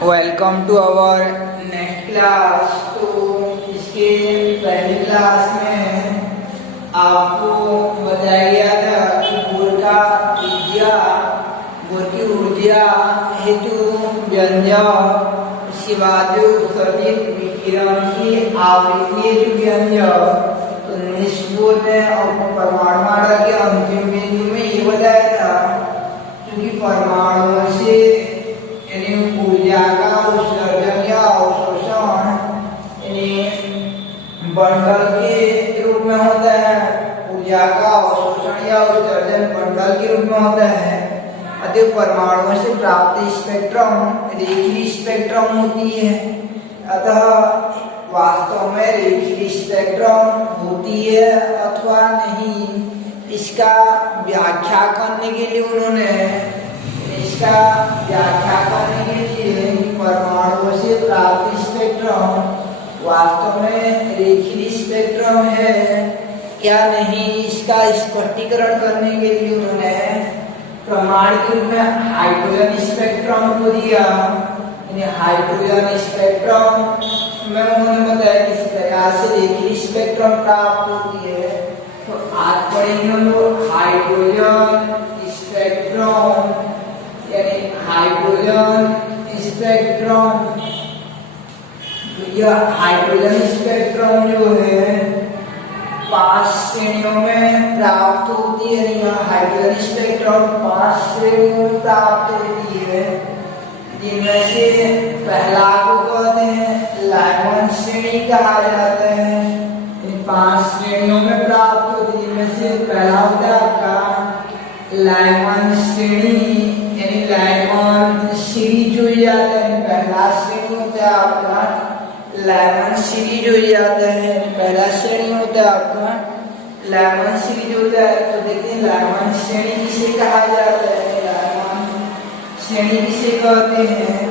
Welcome to our next class. तो इसके पहली क्लास में आपको बताया गया था कि बोर का त्रिज्या, बोर की ऊर्जा हेतु व्यंजक, उसके बाद उत्सर्जित विकिरण की आवृत्ति हेतु व्यंजक। तो निष्पोल में और परमाणु मॉडल के अंतिम बिंदु में ये बताया था क्योंकि परमाणुओं से ऊर्जा का उत्सर्जन या अवशोषण बंडल के रूप में होता है। ऊर्जा का अवशोषण या उत्सर्जन बंडल के रूप में होता है। अतः परमाणुओं से प्राप्त स्पेक्ट्रम रेखीय स्पेक्ट्रम होती है। अतः वास्तव में रेखीय स्पेक्ट्रम होती है अथवा नहीं, इसका व्याख्या करने के लिए परमाणुओं से प्राप्त स्पेक्ट्रम वास्तव में रेखीय स्पेक्ट्रम है या नहीं, इसका स्पष्टीकरण करने के लिए उन्होंने प्रमाण के रूप में हाइड्रोजन स्पेक्ट्रम को दिया। हाइड्रोजन स्पेक्ट्रम में उन्होंने बताया किस प्रकार से रेखीय स्पेक्ट्रम प्राप्त होती है। तो आज पढ़ेंगे हम लोग हाइड्रोजन स्पेक्ट्रम, यानी हाइड्रोजन स्पेक्ट्रम। तो यह हाइड्रोजन स्पेक्ट्रम जो है 5 श्रेणियों में प्राप्त होती है। यह हाइड्रोजन स्पेक्ट्रम 5 श्रेणियों में प्राप्त होती है, जिनमें से पहला को कहते हैं लाइमन श्रेणी कहा जाता है। इन 5 श्रेणियों में प्राप्त होती है, जिनमें से पहला होता है आपका लाइमन श्रेणी, यानी लाइमन सीरीज हो जाता है। पहला श्रेणी होता है आपका लाइमन सीरीज हो जाता है। पहला श्रेणी होता है आपका लाइमन सीरीज होता है। तो देखते हैं लाइमन श्रेणी किसे कहा जाता है, लाइमन श्रेणी किसे कहते हैं।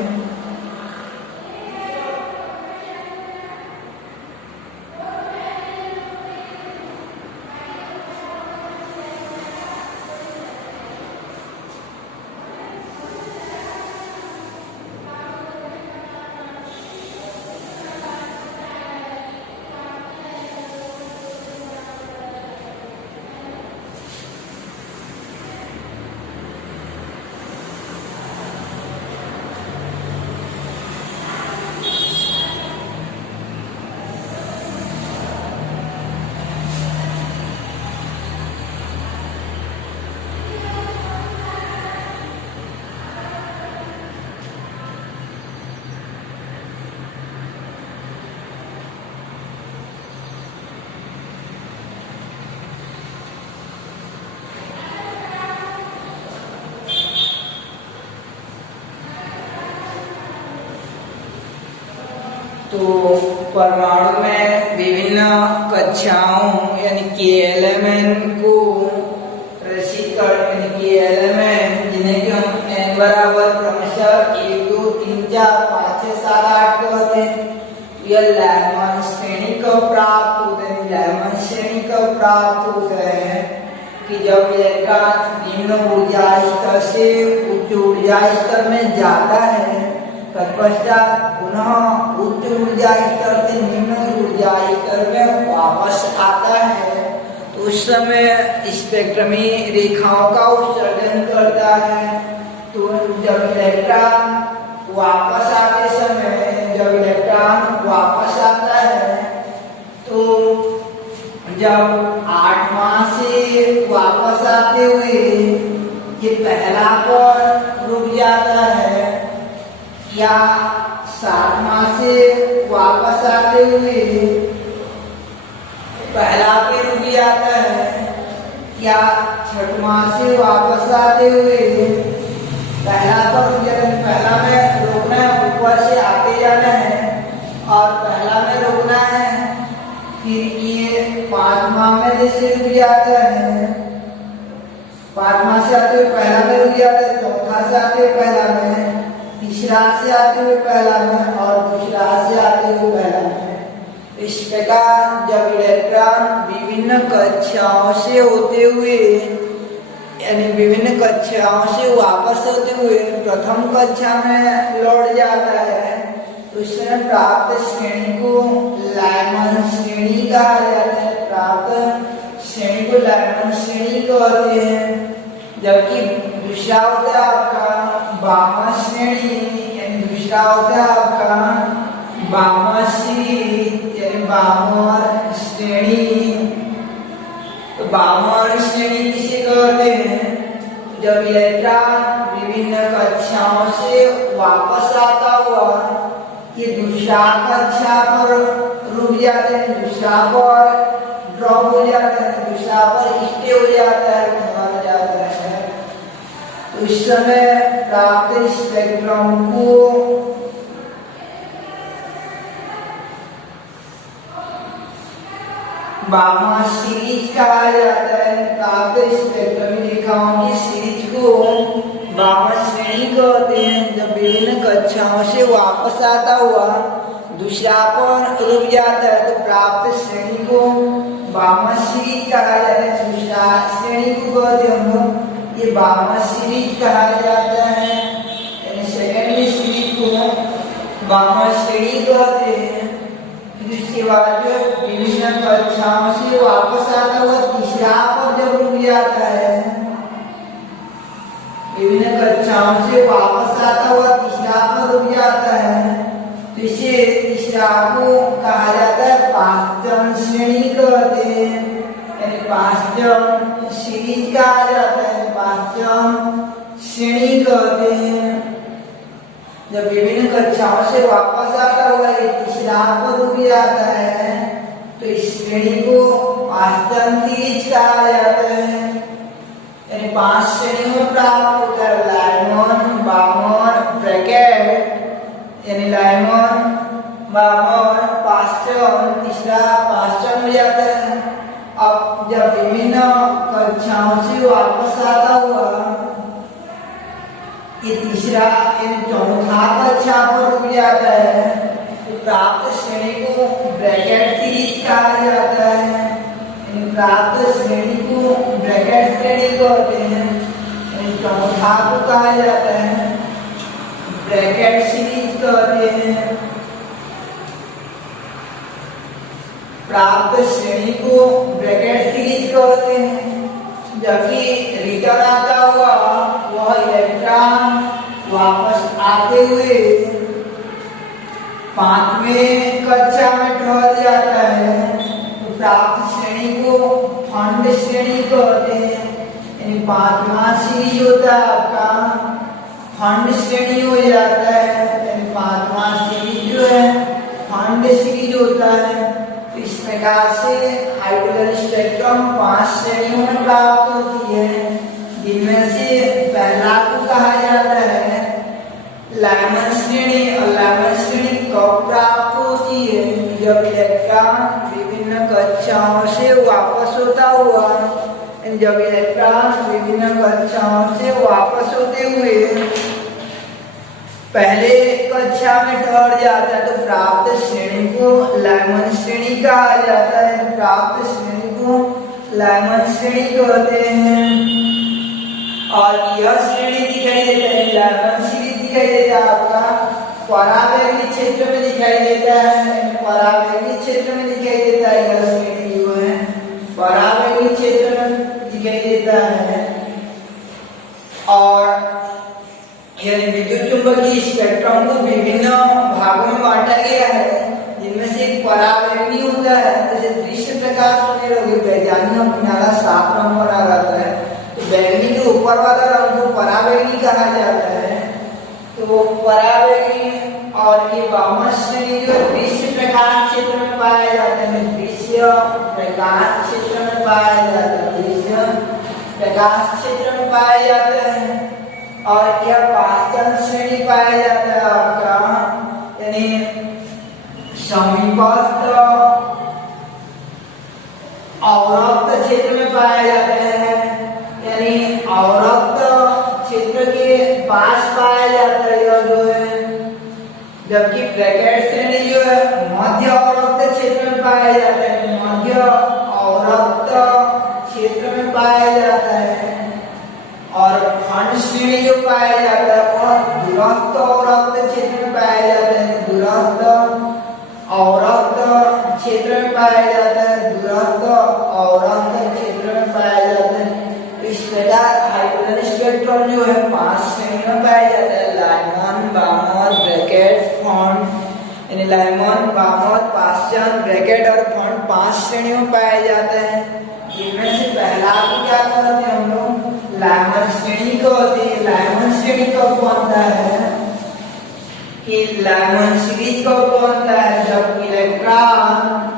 तो परमाणु में विभिन्न कक्षाओं यानी के एलिमेंट को प्रदर्शित करने के एलिमेंट, जिन्हें कि हम n बराबर क्रमशः 1 2 3 4 5 6 7 8 कहते हैं। यह लाइमन श्रेणी कब प्राप्त होते हैं? लाइमन श्रेणी कब प्राप्त होते हैं कि जब इलेक्ट्रॉन निम्न ऊर्जा स्तर से उच्च ऊर्जा स्तर में जाता है, तत्पश्चात पुनः उच्च ऊर्जा स्तर से निम्न ऊर्जा स्तर में वापस आता है, तो उस समय स्पेक्ट्रमी रेखाओं का उत्सर्जन करता है। तो जब इलेक्ट्रॉन वापस आता है, तो जब 8वां से वापस आते हुए ये पहला पर रुक जाता है, या 7वां से वापस आते हुए पहला पे रुक जाता है, या 6वां से वापस आते हुए पहला पर रुक जाता है। पहला में रोकना है, ऊपर से आते जाना है और पहला में रोकना है। फिर ये 5वां में जैसे रुक जाता है, 5वां से आते हुए पहला में रुक जाता है, 4था से आते हुए पहला में, तीसरा से आते हुए पहला में और दूसरा से आते हुए पहला में। इस प्रकार जब इलेक्ट्रॉन विभिन्न कक्षाओं से होते हुए यानी विभिन्न कक्षाओं से वापस होते हुए प्रथम कक्षा में लौट जाता है तो उसमें प्राप्त श्रेणी को लाइमन श्रेणी कहा जाता है। प्राप्त श्रेणी को लाइमन श्रेणी कहते हैं। जबकि दूसरा होता है आपका बामन श्रेणी, यानी दूसरा होता है आपका बामश्री यानी बामन श्रेणी। तो बामन श्रेणी किसे कहते हैं? जब इलेक्ट्रॉन विभिन्न कक्षाओं से वापस आता हुआ ये दूसरा कक्षा पर रुक जाते हैं, दूसरा पर ड्रॉप हो जाता है, दूसरा पर स्टे हो जाता है, मर जाता है। तो इस समय प्राप्त स्पेक्ट्रम को बामा सीरीज कहा जाता है। प्राप्त स्पेक्ट्रम रेखाओं की सीरीज को बामा श्रेणी कहते हैं। जब विभिन्न कक्षाओं से वापस आता हुआ दूसरा पर रुक जाता है तो प्राप्त श्रेणी को बामा सीरीज कहा जाता है। दूसरा श्रेणी को कहते हैं हम लोग ये बामा सीरीज कहा जाता है, यानी सेकेंडरी सीरीज को बामा श्रेणी कहते हैं। इसके बाद जो विभिन्न कक्षाओं से वापस आता हुआ तीसरा पर जब रुक जाता है, विभिन्न कक्षाओं से वापस आता हुआ तीसरा पर रुक जाता है तो इसे तीसरा को कहा जाता है पांचम श्रेणी कहते हैं, यानी पांचम सीरीज कहा जाता है, पांचम श्रेणी कहते हैं। जब विभिन्न कक्षाओं से वापस आता हुआ ये तीसरा पर रुक जाता है तो इस श्रेणी को पांचम सीरीज कहा जाता है, यानी 5 श्रेणियों में प्राप्त होता है। लाइमन, बामन, ब्रैकेट यानी लाइमन, बामन, पांचम, तीसरा पांचम हो जाता है। अब जब विभिन्न कक्षाओं से वापस आता हुआ ये तीसरा यानी चौथा कक्षा पर रुक जाता है तो प्राप्त श्रेणी को ब्रैकेट सीरीज कहा जाता है। प्राप्त श्रेणी को ब्रैकेट श्रेणी कहते हैं, यानी चौथा को कहा जाता है ब्रैकेट सीरीज कहते हैं। प्राप्त श्रेणी को ब्रैकेट सीरीज कहते हैं। जबकि रिटर्न आता हुआ वह इलेक्ट्रॉन वापस आते हुए पांचवें कक्षा में ठहर जाता है तो प्राप्त श्रेणी को फंड श्रेणी कहते हैं, यानी पांचवा सीरीज होता है आपका फंड श्रेणी हो जाता है, यानी पांचवा सीरीज जो है फंड सीरीज होता है। इस प्रकार से हाइड्रोजन स्पेक्ट्रम 5 श्रेणियों में प्राप्त होती है, जिनमें से पहला को कहा जाता है लाइमन श्रेणी। और लाइमन श्रेणी कब प्राप्त होती है? जब इलेक्ट्रॉन विभिन्न कक्षाओं से वापस होता हुआ, जब इलेक्ट्रॉन विभिन्न कक्षाओं से वापस होते हुए पहले कक्षा में ठहर जाता है तो प्राप्त श्रेणी को लाइमन श्रेणी कहा जाता है। प्राप्त श्रेणी को लाइमन श्रेणी कहते हैं। और यह श्रेणी दिखाई देता है, लाइमन सीरीज दिखाई देता है आपका परावैंगनी क्षेत्र में दिखाई देता है। परावैंगनी क्षेत्र में दिखाई देता है, यह श्रेणी जो है परावैंगनी क्षेत्र में दिखाई देता है। और यानी विद्युत चुंबकीय स्पेक्ट्रम को विभिन्न भागों में बांटा गया है, जिनमें से एक परावैंगनी होता है। जैसे दृश्य प्रकाश होने लगे वैज्ञानिक किनारा साफ रंग बना रहता है तो बैंगनी के ऊपर वाला रंग को परावैंगनी कहा जाता है। तो परावैंगनी और ये बामन श्रेणी जो दृश्य प्रकाश क्षेत्र में पाया जाता है, दृश्य प्रकाश क्षेत्र में पाया जाता है, दृश्य प्रकाश क्षेत्र में पाया जाता है। और यह पांचम श्रेणी पाया जाता है आपका, यानी समीपस्थ अवरक्त क्षेत्र में पाया जाता है, यानी अवरक्त क्षेत्र के पास पाया जाता है यह जो है। जबकि ब्रैकेट श्रेणी जो है मध्य अवरक्त क्षेत्र में पाया जाता है, मध्य अवरक्त क्षेत्र में पाया जाता है। श्रेणी जो पाया जाता है वह दूरस्थ अवरक्त क्षेत्र में पाया जाता है। दूरस्थ अवरक्त क्षेत्र में पाया जाता है। दूरस्थ अवरक्त क्षेत्र में पाया जाता है। इस प्रकार हाइड्रोजन स्पेक्ट्रम जो है 5 श्रेणियों में पाया जाता है। लाइमन, बामर, ब्रैकेट, फॉन्ट, यानी लाइमन, बामर, पास्चन, ब्रैकेट और फॉन्ट 5 श्रेणियों में पाया जाता है। जिनमें से पहला को क्या कहते हैं हम लोग? लाइमन श्रेणी को होती है। लाइमन श्रेणी कब बनता है कि लाइमन सीरीज कब बनता है? जब इलेक्ट्रॉन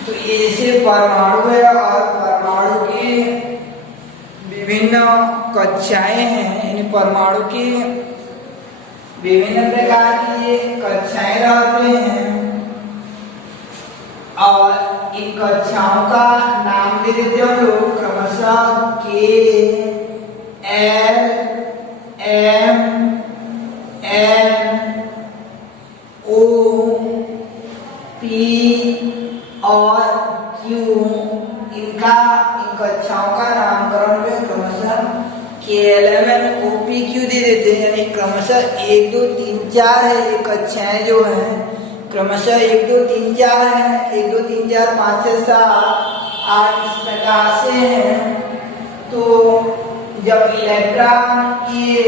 तो ये जैसे परमाणु है और परमाणु की विभिन्न कक्षाएं हैं। यानी परमाणु की विभिन्न प्रकार की कक्षाएं रहते हैं और इन कक्षाओं का नाम दे देते हैं लोग क्रमशः के, L, M, N, O, P और क्यू। इन कक्षाओं का नामकरण जो क्रमशः KLMN OPQ दे देते हैं। यानी क्रमशः 1 2 3 4 है। ये कक्षाएं जो हैं क्रमशः 1 2 3 4 है। 1 2 3 4 5 6 7 8 इस प्रकार से हैं। तो जब इलेक्ट्रॉन ये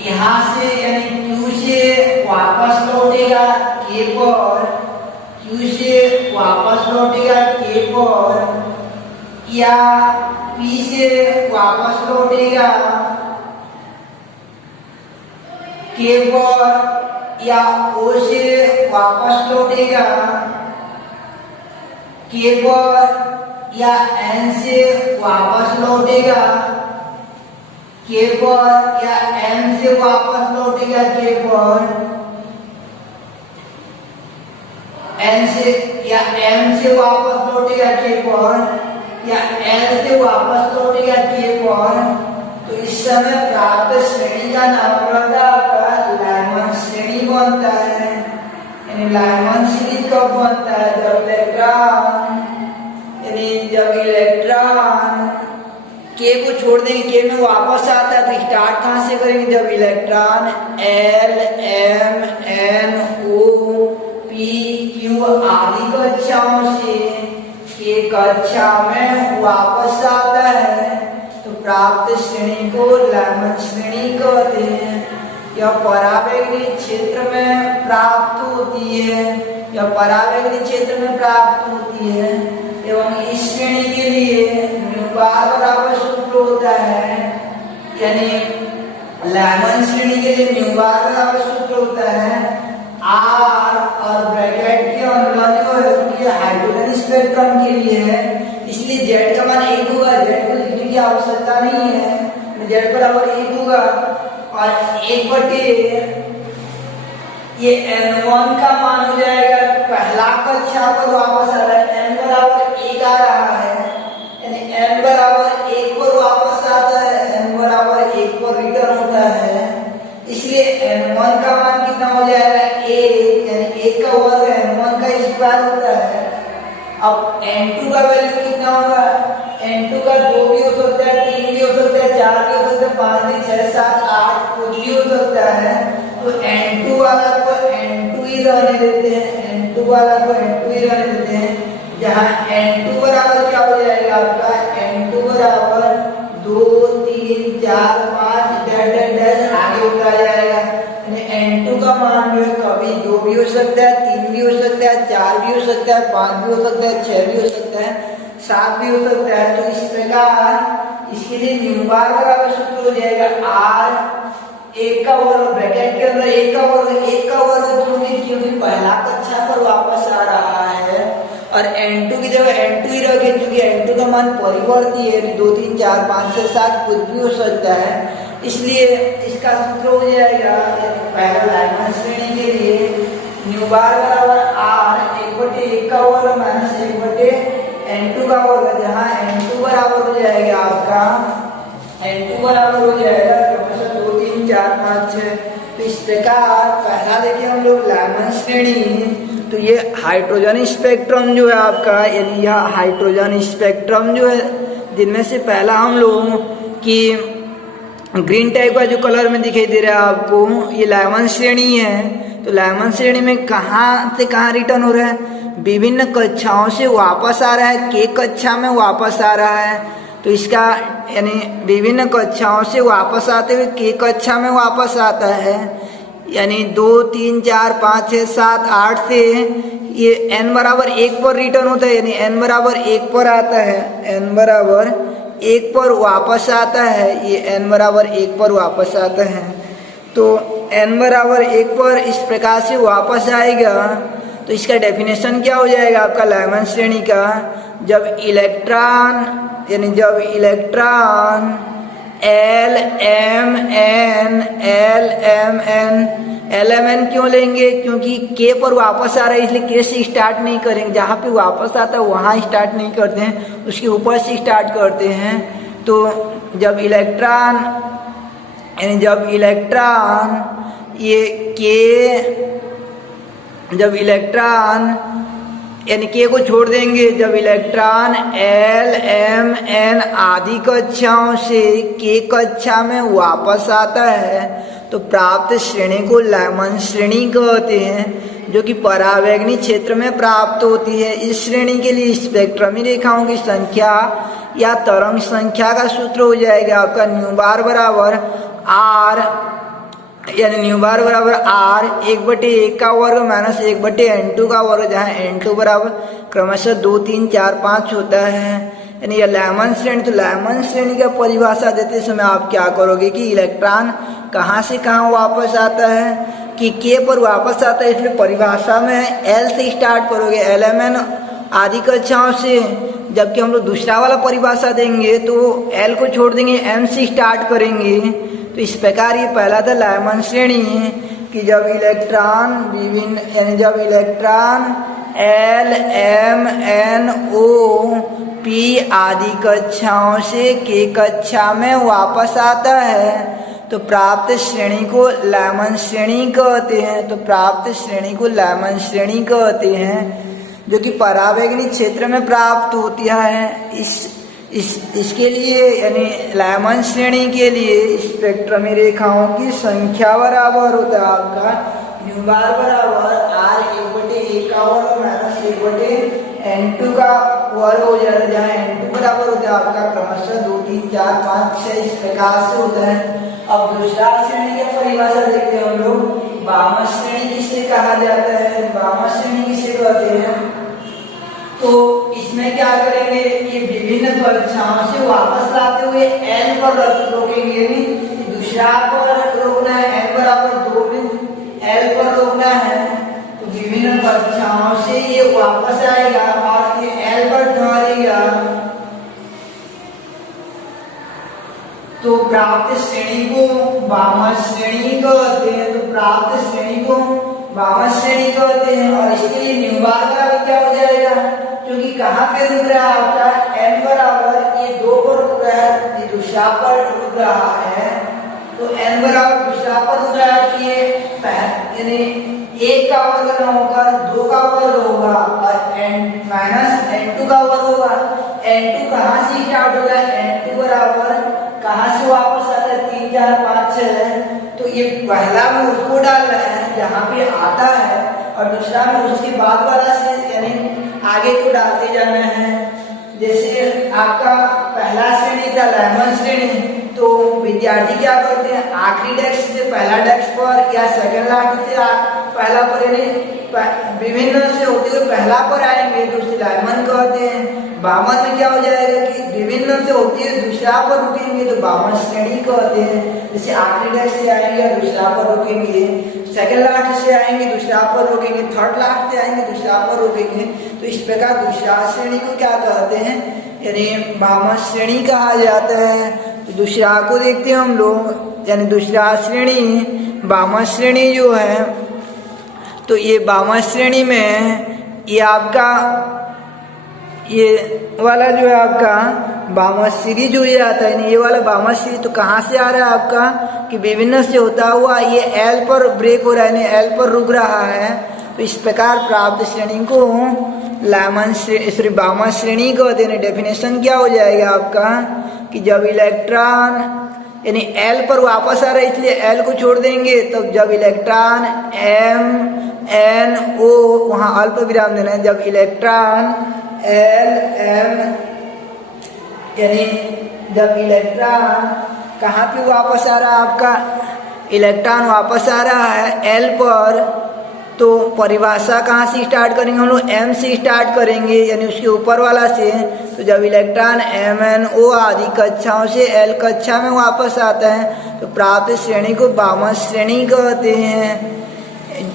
यहाँ से यानी Q से वापस लौटेगा K पर, Q से वापस लौटेगा K पर, या P से वापस लौटेगा K पर, या O से वापस लौटेगा K पर, या N से वापस लौटेगा K पर, या M से वापस लौटेगा K पर, N से या M से वापस लौटेगा K पर, या L से वापस लौटेगा K पर, तो इस समय प्राप्त श्रेणी का नामकरण आपका लाइमन श्रेणी बनता है। यानी लाइमन सीरीज कब बनता है? जब इलेक्ट्रॉन जब इलेक्ट्रॉन K को छोड़ देंगे, K में वापस आता है तो स्टार्ट कहाँ से करेंगे? जब electron L, M, N, O, P, Q आदि कक्षाओं से K कक्षा में वापस आता है तो प्राप्त श्रेणी को लाइमन श्रेणी कहते हैं। यह परावैंगनी क्षेत्र में प्राप्त होती है। यह परावैंगनी क्षेत्र में प्राप्त होती है एवं इस श्रेणी के लिए बार बराबर सूत्र होता है। यानी लाइमन श्रेणी के लिए न्यू बार बराबर सूत्र होता है R और ब्रैकेट के अंदर जो है उनके हाइड्रोजन स्पेक्ट्रम के लिए है, इसलिए Z का मान 1 होगा। Z को लिखने की आवश्यकता नहीं है, Z बराबर 1 होगा और 1/, ये N1 का मान हो जाएगा। पहला कक्षा पर वापस आ रहा है, N बराबर 1 आ रहा है, यानी N बराबर 1 पर वापस आता है, N बराबर 1 पर रिटर्न होता है। इसलिए N1 का मान कितना हो जाएगा? 1, यानी 1 का वर्ग N1 का स्क्वायर होता है। अब N2 का वैल्यू कितना होगा? N2 का 2 भी हो सकता है, 3 भी हो सकता है, 4 भी हो सकता है, 5 भी, 6 7 8 कुछ भी हो सकता है। तो N2 वाला को N2 ही रहने देते हैं, N2 वाला को N2 ही रहने देते हैं। जहाँ N2 बराबर क्या हो जाएगा आपका? N2 बराबर 2 3 4 5 डैश आगे होता जाएगा। N2 का मान जो है कभी 2 भी हो सकता है, 3 भी हो सकता है, 4 भी हो सकता है, 5 भी हो सकता है, 6 भी हो सकता है, 7 भी हो सकता है। तो इस प्रकार इसके लिए न्यू बार बराबर सूत्र हो जाएगा R एक का वर्ग ब्रैकेट के अंदर एक का वर्ग क्योंकि पहला कक्षा पर वापस आ रहा है और n2 की जगह n2 ही रखे क्योंकि n2 का मान परिवर्ती है, 2 3 4 5 6 7 कुछ भी हो सकता है, इसलिए इसका सूत्र हो जाएगा पहला लाइनमैन श्रेणी के लिए न्यू बार बराबर r 1/1 का वर्ग माइनस 1/n2 का वर्ग, जहाँ n2 बराबर हो जाएगा आपका n2 बराबर हो जाएगा 2 3 4 5 6। तो इस प्रकार पहला देखिए हम लोग लाइनमैन श्रेणी, तो ये हाइड्रोजन स्पेक्ट्रम जो है आपका, यानी यह हाइड्रोजन स्पेक्ट्रम जो है जिनमें से पहला हम लोग कि ग्रीन टाइप का जो कलर में दिखाई दे रहा है आपको, ये लाइनमैन श्रेणी है। तो लाइनमैन श्रेणी में कहाँ से कहाँ रिटर्न हो रहा है, विभिन्न कक्षाओं से वापस आ रहा है, के कक्षा में वापस आ रहा है। तो इसका यानी विभिन्न कक्षाओं से वापस आते हुए के कक्षा में वापस आता है, यानी 2 3 4 5 6 7 8 से ये n बराबर 1 पर रिटर्न होता है, यानी n बराबर 1 पर आता है, n बराबर 1 पर वापस आता है, ये n बराबर 1 पर वापस आता है। तो n बराबर 1 पर इस प्रकार से वापस आएगा। तो इसका डेफिनेशन क्या हो जाएगा आपका लाइनमैन श्रेणी का, जब इलेक्ट्रॉन LMN क्यों लेंगे, क्योंकि के पर वापस आ रहा है इसलिए के से स्टार्ट नहीं करेंगे, जहाँ पे वापस आता है वहाँ स्टार्ट नहीं करते हैं, उसके ऊपर से स्टार्ट करते हैं। तो जब इलेक्ट्रॉन यानी के को छोड़ देंगे, जब इलेक्ट्रॉन LMN आदि कक्षाओं से के कक्षा में वापस आता है तो प्राप्त श्रेणी को लाइनमैन श्रेणी कहते हैं, जो कि परावैगनी क्षेत्र में प्राप्त होती है। इस श्रेणी के लिए स्पेक्ट्रमी रेखाओं की संख्या या तरंग संख्या का सूत्र हो जाएगा आपका न्यू बार बराबर r, यानी न्यू बार बराबर r 1/1 का वर्ग माइनस 1/n2 का वर्ग, जहाँ n2 बराबर क्रमशः 2 3 4 5 होता है, यानी यह लाइनमैन श्रेणी। तो लाइनमैन श्रेणी का परिभाषा देते समय आप क्या करोगे कि इलेक्ट्रॉन कहाँ से कहाँ वापस आता है, कि के पर वापस आता है, इसलिए परिभाषा में L से स्टार्ट करोगे, LMN आदि कक्षाओं से। जबकि हम लोग दूसरा वाला परिभाषा देंगे तो L को छोड़ देंगे, M से स्टार्ट करेंगे। तो इस प्रकार ये पहला था लाइनमैन श्रेणी कि जब electron L M N O P आदि कक्षाओं से के कक्षा में वापस आता है तो प्राप्त श्रेणी को लाइनमैन श्रेणी कहते हैं। तो प्राप्त श्रेणी को लाइनमैन श्रेणी कहते हैं, जो कि परावैगनी क्षेत्र में प्राप्त होती है। इसके लिए यानी लाइनमैन श्रेणी के लिए स्पेक्ट्रमी रेखाओं की संख्या बराबर होता है आपका न्यू बार बराबर r 1/1 का वर्ग माइनस 1/n2 का वर्ग हो जाता है, जहाँ n2 बराबर होता है आपका क्रमशः 2 3 4 5 6 इस प्रकार से होता है। अब दूसरा श्रेणी की परिभाषा देखते हैं हम लोग। बाह्य श्रेणी किसे कहा जाता है, बाह्य श्रेणी किसे कहते हैं, तो इसमें क्या करेंगे, ये विभिन्न कक्षाओं से वापस लाते हुए n पर रोकेंगे, दूसरा पर रोकना है, n बराबर 2 L पर रोकना है। तो विभिन्न कक्षाओं से ये वापस आएगा और ये L पर ठहरेगा। तो प्राप्त श्रेणी को बाह्य श्रेणी कहते हैं। तो प्राप्त श्रेणी को बाह्य श्रेणी कहते हैं और इसके लिए न्यू बार का क्या हो जाएगा, क्योंकि कहाँ पे रुक रहा है आपका n बराबर ये 2 पर रुक रहा है, ये दूसरा पर रुक रहा है। तो n बराबर दूसरा पर रुक रहा है कि ये यानी 1 का वर्ग न होकर 2 का वर्ग होगा और n माइनस n2 का वर्ग होगा। n2 कहाँ से स्टार्ट होगा, n2 बराबर कहाँ से वापस आता है 3 4 5 6। तो ये पहला में उसको डाल रहे हैं जहाँ पे आता है और दूसरा में उसके बाद वाला से यानी आगे को डालते जाना है। जैसे आपका पहला श्रेणी था लाइनमैन श्रेणी, तो विद्यार्थी क्या करते हैं आखिरी डेस्क से पहला डेस्क पर या सेकंड लास्ट से पहला पर यानी विभिन्न से होते हुए पहला पर आएंगे तो उसे लाइमन कहते हैं। बामन में क्या हो जाएगा कि विभिन्न से होते हुए दूसरा पर रुकेंगे तो बामन श्रेणी कहते हैं। जैसे आखिरी डैश से आएंगे और दूसरा पर रुकेंगे, सेकंड लास्ट से आएंगे दूसरा पर रुकेंगे, थर्ड लास्ट से आएंगे दूसरा पर रुकेंगे। तो इस प्रकार दूसरा श्रेणी को क्या कहते हैं, यानी बामन श्रेणी कहा जाता है। तो दूसरा को देखते हैं हम लोग, यानी दूसरा श्रेणी बामन श्रेणी जो है, तो ये बामन श्रेणी में ये आपका ये वाला जो है आपका बामन सीरीज हो जाता है। ये वाला बामन सीरीज तो कहाँ से आ रहा है आपका कि विभिन्न से होता हुआ ये एल पर ब्रेक हो रहा है, एल पर रुक रहा है। तो इस प्रकार प्राप्त श्रेणी को बामन श्रेणी कहते हैं। डेफिनेशन क्या हो जाएगा आपका कि जब इलेक्ट्रॉन यानी एल पर वापस आ रहा है इसलिए एल को छोड़ देंगे, तब जब इलेक्ट्रॉन एम एन ओ वहाँ अल्प विराम देना है। जब इलेक्ट्रॉन एल एम यानी जब इलेक्ट्रॉन कहाँ पे वापस आ रहा है आपका, इलेक्ट्रॉन वापस आ रहा है एल पर, तो परिभाषा कहाँ से स्टार्ट करेंगे हम लोग, एम से स्टार्ट करेंगे, यानी उसके ऊपर वाला से। तो जब इलेक्ट्रॉन एम एन ओ आदि कक्षाओं से एल कक्षा में वापस आता है तो प्राप्त श्रेणी को बामन श्रेणी कहते हैं।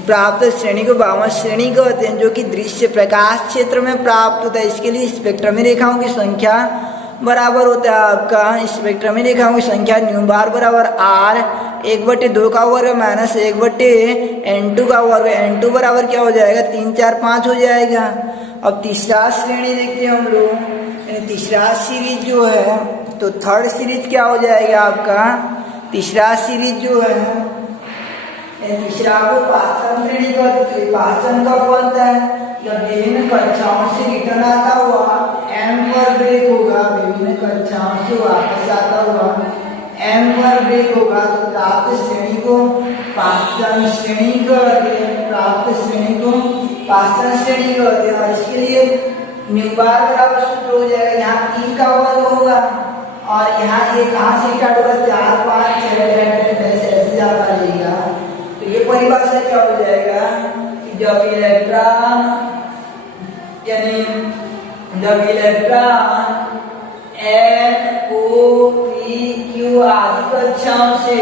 प्राप्त श्रेणी को बामन श्रेणी कहते हैं, जो कि दृश्य प्रकाश क्षेत्र में प्राप्त होता है। इसके लिए स्पेक्ट्रमी रेखाओं की संख्या बराबर होता है आपका, स्पेक्ट्रमी रेखाओं की संख्या न्यू बार बराबर आर 1/2 का वर्ग माइनस 1/n2 का वर्ग। n2 बराबर क्या हो जाएगा 3 4 5 हो जाएगा। अब तीसरा श्रेणी देखते हैं हम लोग, तीसरा सीरीज जो है, तो थर्ड सीरीज क्या हो जाएगा आपका, तीसरा सीरीज जो है तीसरा को पाचन श्रेणी कहते हैं। पाचन कब बनता है, जब विभिन्न कक्षाओं से रिटर्न आता हुआ एम पर ब्रेक होगा, विभिन्न कक्षाओं से वापस आता हुआ एम पर ब्रेक होगा, तो प्राप्त श्रेणी को पाचन श्रेणी कहते हैं। प्राप्त श्रेणी को पाचन श्रेणी कहते हैं। और इसके लिए न्यू बार बराबर सूत्र हो जाएगा, यहाँ 3 का वर्ग होगा और यहाँ ये कहाँ से स्टार्ट होगा 4 5 6 ऐसे जाता रहेगा। तो ये परिभाषा क्या हो जाएगा कि जब इलेक्ट्रॉन यानी जब electron N O P Q आदि कक्षाओं से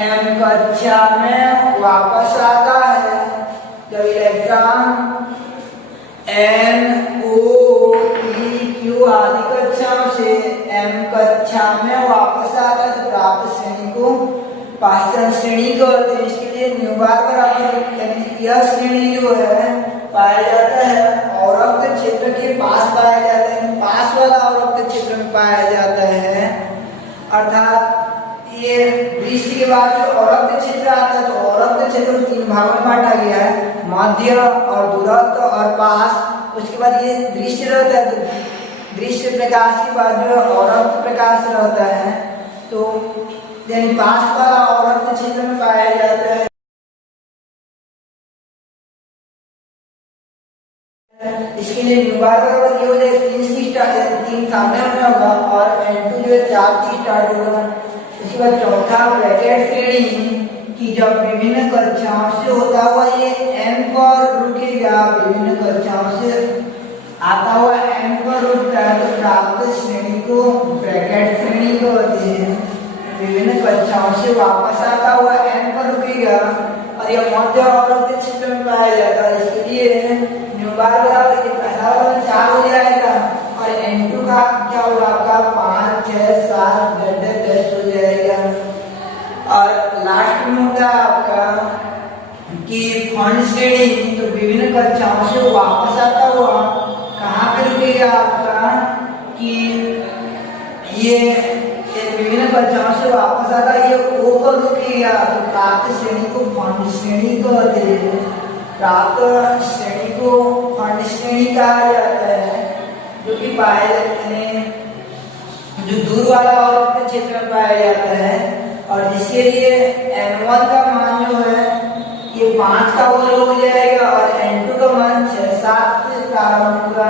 एम कक्षा में वापस आता है, जब electron N O P Q आदि कक्षाओं से एम कक्षा में वापस आता है तो प्राप्त श्रेणी को पाचन श्रेणी कहते हैं। इसके लिए न्यू बार बराबर यानी यह श्रेणी जो है पाया जाता है अवरक्त क्षेत्र के पास पाया जाता है, पास वाला अवरक्त क्षेत्र में पाया जाता है। अर्थात ये दृष्टि के बाद जो अवरक्त क्षेत्र आता है तो अवरक्त क्षेत्र 3 भागों में बांटा गया है, मध्य और दूरस्थ और पास। उसके बाद ये दृश्य रहता है, तो दृश्य प्रकाश के बाद जो अवरक्त प्रकाश रहता है, तो यानी पास वाला अवरक्त क्षेत्र में पाया जाता है। इसके लिए न्यू बार बराबर ये हो जाएगा 3 से स्टार्ट 3 सामने में होगा और n2 जो है 4 से स्टार्ट होगा। इसके बाद चौथा ब्रैकेट श्रेणी की जब विभिन्न कक्षाओं से होता हुआ ये n पर रुकेगा, विभिन्न कक्षाओं से आता हुआ n पर रुकता है तो प्राप्त श्रेणी को ब्रैकेट श्रेणी कहते हैं। विभिन्न कक्षाओं से वापस आता हुआ n पर रुकेगा और यह मध्य अवरक्त क्षेत्र में पाया जाता है। इसके लिए न्यू बार बराबर ये पहला वाला 4 हो जाएगा और n2 का क्या होगा आपका 5 6 7 10 हो जाएगा। और लास्ट में होता है आपका कि खंड श्रेणी, तो विभिन्न कक्षाओं से वापस आता हुआ कहाँ पे रुकेगा आपका कि ये विभिन्न कक्षाओं से वापस आता है ये ओ पर रुकेगा, तो प्राप्त श्रेणी को खंड श्रेणी कहते हैं। प्राप्त श्रेणी को खंड श्रेणी कहा जाता है, जो कि पाया जाते हैं जो दूर वाला अवरक्त क्षेत्र में पाया जाता है। और जिसके लिए n1 का मान जो है ये 5 का वर्ग हो जाएगा और n2 का मान 6 7 से प्रारंभ होगा।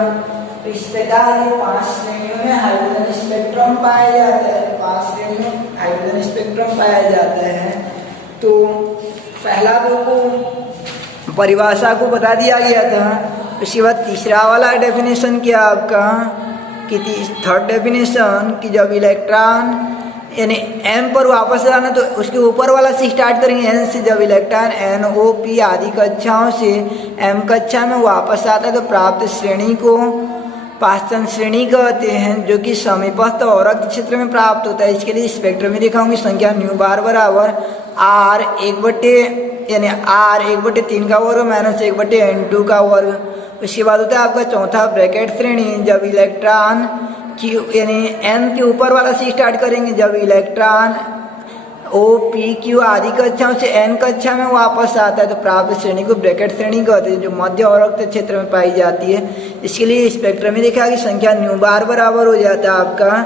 तो इस प्रकार ये 5 श्रेणियों में हाइड्रोजन स्पेक्ट्रम पाया जाता है। 5 श्रेणियों में हाइड्रोजन स्पेक्ट्रम पाया जाता है। तो पहला दो को परिभाषा को बता दिया गया था। उसके बाद तीसरा वाला डेफिनेशन क्या आपका कि थर्ड डेफिनेशन कि जब इलेक्ट्रॉन यानी m पर वापस आना तो उसके ऊपर वाला से स्टार्ट करेंगे n से। जब इलेक्ट्रॉन n o p आदि कक्षाओं से m कक्षा में वापस आता है तो प्राप्त श्रेणी को पाश्चन श्रेणी कहते हैं, जो कि समीपस्थ अवरक्त क्षेत्र में प्राप्त होता है। इसके लिए स्पेक्ट्रम में दिखाऊंगी संख्या न्यू बार बराबर r 1/3 का वर्ग माइनस 1/n2 का वर्ग। उसके बाद होता है आपका चौथा ब्रैकेट श्रेणी। जब इलेक्ट्रॉन Q यानी n के ऊपर वाला से स्टार्ट करेंगे। जब इलेक्ट्रॉन O P Q आदि कक्षाओं से n कक्षा में वापस आता है तो प्राप्त श्रेणी को ब्रैकेट श्रेणी कहते हैं, जो मध्य अवरक्त क्षेत्र में पाई जाती है। इसके लिए स्पेक्ट्रम में देखा कि संख्या न्यू बार बराबर हो जाता है आपका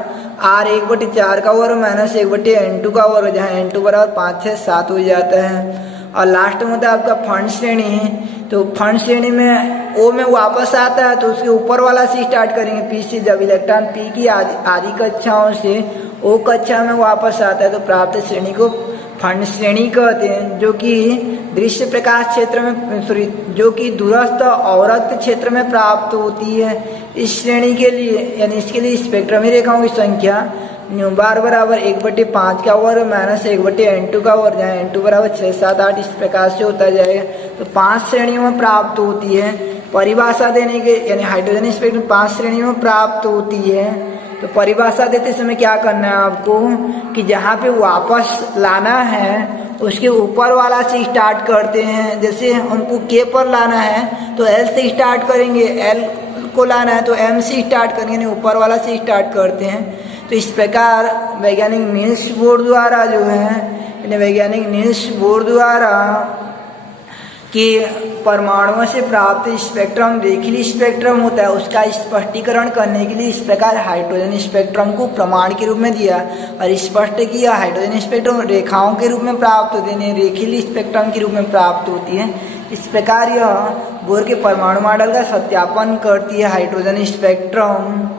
r 1/4 का वर्ग माइनस 1/n2 का वर्ग, जहाँ n2 बराबर 5, 6, 7 हो जाता है। और लास्ट में होता है आपका फंड श्रेणी। तो फंड श्रेणी में ओ में वापस आता है तो उसके ऊपर वाला से स्टार्ट करेंगे पी से। जब इलेक्ट्रॉन पी की आदि कक्षाओं से ओ कक्षा में वापस आता है तो प्राप्त श्रेणी को फंड श्रेणी कहते हैं, जो कि दृश्य प्रकाश क्षेत्र में जो कि दूरस्थ अवरक्त क्षेत्र में प्राप्त होती है। इस श्रेणी के लिए यानी इसके लिए स्पेक्ट्रम में रेखाओं की संख्या न्यू बार बराबर 1/5 का वर्ग माइनस 1/n2 का वर्ग, जहाँ n2 बराबर 6, 7, 8 इस प्रकार से होता जाएगा। तो 5 श्रेणियों में प्राप्त होती है। परिभाषा देने के यानी हाइड्रोजन स्पेक्ट्रम 5 श्रेणियों में प्राप्त होती है। तो परिभाषा देते समय क्या करना है आपको कि जहाँ पे वापस लाना है उसके ऊपर वाला से स्टार्ट करते हैं। जैसे हमको K पर लाना है तो L से स्टार्ट करेंगे, L को लाना है तो M से स्टार्ट करेंगे, यानी ऊपर वाला से स्टार्ट करते हैं। तो इस प्रकार वैज्ञानिक नील्स बोर द्वारा जो है वैज्ञानिक नील्स बोर द्वारा कि परमाणुओं से प्राप्त स्पेक्ट्रम रेखीय स्पेक्ट्रम होता है, उसका स्पष्टीकरण करने के लिए इस प्रकार हाइड्रोजन स्पेक्ट्रम को प्रमाण के रूप में दिया और स्पष्ट किया। हाइड्रोजन स्पेक्ट्रम रेखाओं के रूप में प्राप्त होते हैं, रेखीय स्पेक्ट्रम के रूप में प्राप्त होती है। इस प्रकार यह बोर के परमाणु मॉडल का सत्यापन करती है हाइड्रोजन स्पेक्ट्रम।